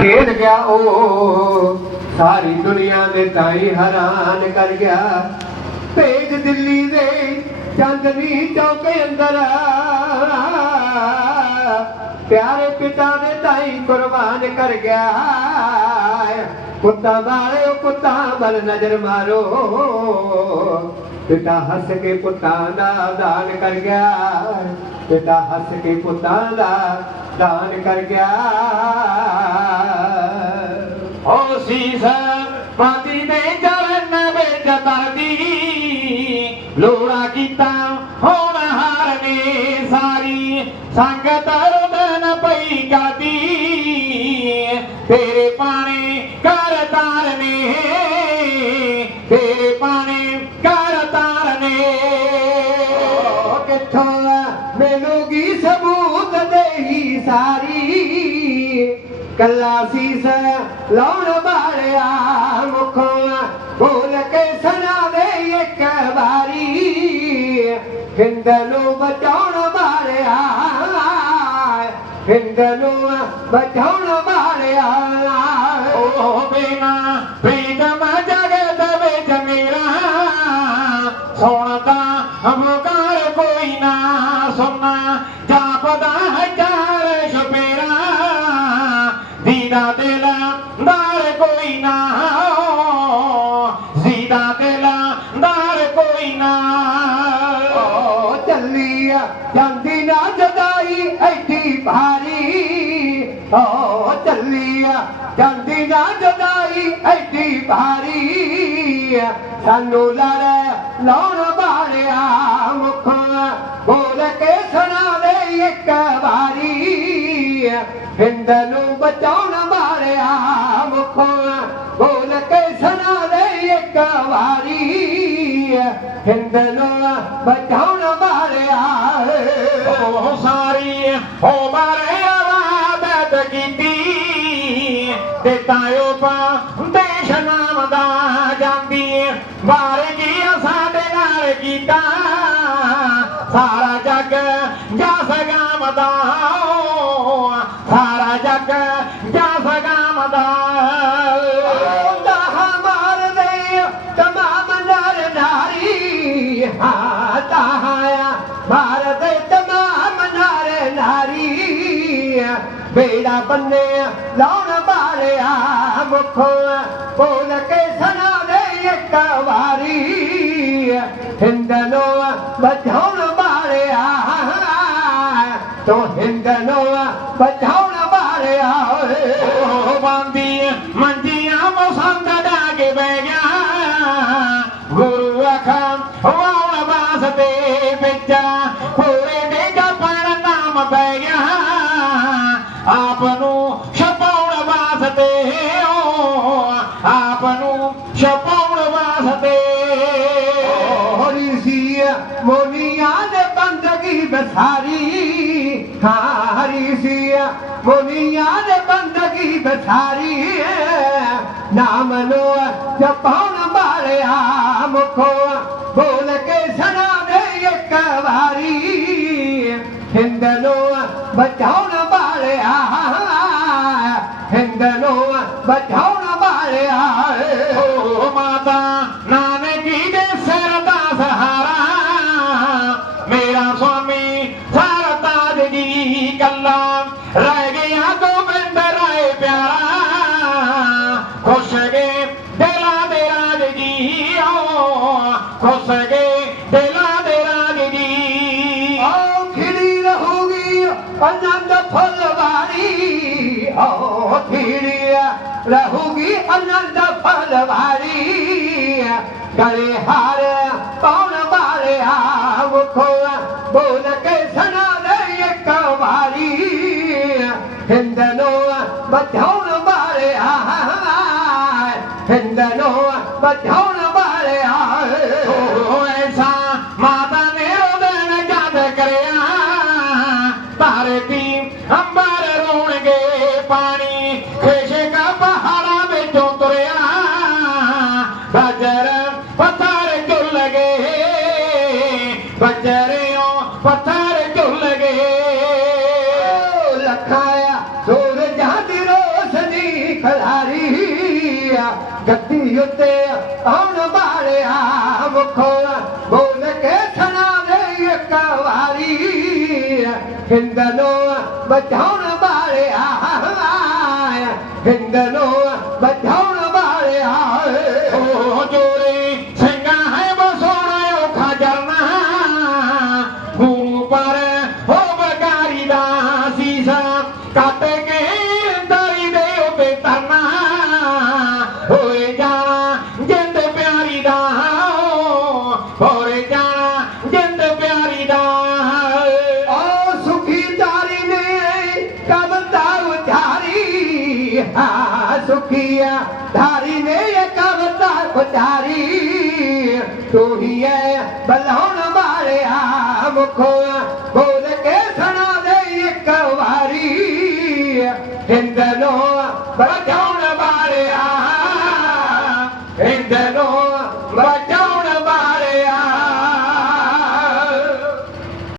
ਖੇਡ ਗਿਆ ਉਹ ਸਾਰੀ ਦੁਨੀਆ ਦੇ ਤਾਈ ਹੈਰਾਨ ਕਰ ਗਿਆ। ਭੇਜ ਦਿੱਲੀ ਦੇ ਚਾਂਦਨੀ ਚੌਕ ਅੰਦਰ। ਪਿਆਰੇ ਪਿਤਾ ਦੇ ਤਾਈ ਕੁਰਬਾਨ ਕਰ ਗਿਆ। ਕੁੱਤਾ ਵਾਲਿਓ ਕੁੱਤਾ ਵੱਲ ਨਜ਼ਰ ਮਾਰੋ। ਪਿਤਾ ਹੱਸ ਕੇ ਪੁੱਤਾਂ ਦਾ ਦਾਨ ਕਰ ਗਿਆ। ਪਿਤਾ ਹੱਸ ਕੇ ਪੁੱਤਾਂ ਦਾ ਦਾਨ ਕਰ ਗਿਆ। ਓ ਸੀਸ, ਪਾਤੀ ਦੇ ਚਰਨ ਵਿੱਚ ਤਰਦੀ ਲੋੜਾ ਕੀਤਾ, ਹੋਣ ਹਾਰਨੇ ਸਾਰੀ। ਸੰਗਤ ਰਦਨ ਪਈ ਗਾਦੀ ਤੇਰੇ ਪਾਣੇ ਕਰ ਤਾਰਨੇ। ਤੇਰੇ ਪਾਣੇ ਕੱਲਾ ਸੀਸ ਲਾਉਣ ਵਾਲਿਆ ਮੁਖੋਂ ਬੋਲ ਕੇ ਸੁਣਾ ਇੱਕ ਵਾਰੀ। ਹਿੰਦ ਨੂੰ ਬਚਾਉਣ ਵਾਲਿਆ ਹਿੰਦ ਨੂੰ ਬਚਾਉਣ ਵਾਲਿਆ। ਓ ਬਿਨਾ ਪ੍ਰੀਤਮ ਜਗਤ ਵਿੱਚ ਮੇਰਾ। ਸੁਣਦਾ ਹਮਕਾਰ ਜਾਂਦੀ ਨਾ ਜਦਾਈ ਐਡੀ ਭਾਰੀ। ਓ ਚੱਲੀ ਆ ਜਾਂਦੀ ਨਾ ਜਦਾਈ ਐਡੀ ਭਾਰੀ। ਸਾਨੂੰ ਲੜ ਲਾਉਣ ਵਾਲਿਆ ਮੁਖੋਂ, ਬੋਲ ਕੇ ਸੁਣਾ ਦੇ ਇੱਕ ਵਾਰੀ। ਹਿੰਦ ਨੂੰ ਬਚਾਉਣ ਵਾਲਿਆ ਮੁਖੋਂ, ਬੋਲ ਕੇ ਸੁਣਾ ਦੇ ਇੱਕ ਵਾਰੀ। ਹਿੰਦ ਨੂੰ ਬਚਾਉਣ ਵਾਲਿਆ ਉਹ ਸਾਰੀ ਹੋ ਮਾਰੇ ਆਵਾਜ਼ ਕੀਤੀ। ਤੇ ਤਾਇਓ ਪਾ ਦੇਸ਼ ਨਾਮ ਦਾ ਜਾਂਦੀ ਬਾਰੇ ਕੀ ਸਾਡੇ ਨਾਲ ਕੀਤਾ। ਸਾਰਾ ਜੱਗ ਜਸ ਗਾਮਦਾ ਸਾਰਾ ਜੱਗ ਜਸ ਗਾਮਦਾ ਬੇੜਾ ਬੰਨੇ ਲਾਉਣ ਵਾਲਿਆ ਮੁਖੋਂ। ਬੋਲ ਕੇ ਸੁਣਾ ਦੇ ਇੱਕ ਵਾਰੀ। ਹਿੰਦ ਨੂੰ ਬਚਾਉਣ ਤੋ ਹਿੰਦ ਨੂੰ ਬਚਾਉਣ ਵਾਲਿਆ ਓਏ ਮੰਜੀਆਂ ਮਸੰਦ ਡਾਗ ਬਹਿ ਗਿਆ। ਗੁਰੂ ਅਖਾਂ मुनिया ने बंदगी बसारी नाम नो जपान मारे मुखो बोल के सना दे ये कवारी हिंद नो बचाओ न मारे हिंद नो बचाओ करे हार कौन बे आना हिंदनो बधौन बारे आधो गीते आण बारे आखो के से कारी हिंदे आया हिंद धारी ने एक अवतार पचारी तो ही है बलहोन मारे आ मुखो बोल के सुना दे एक वारी। हिंदनो बचा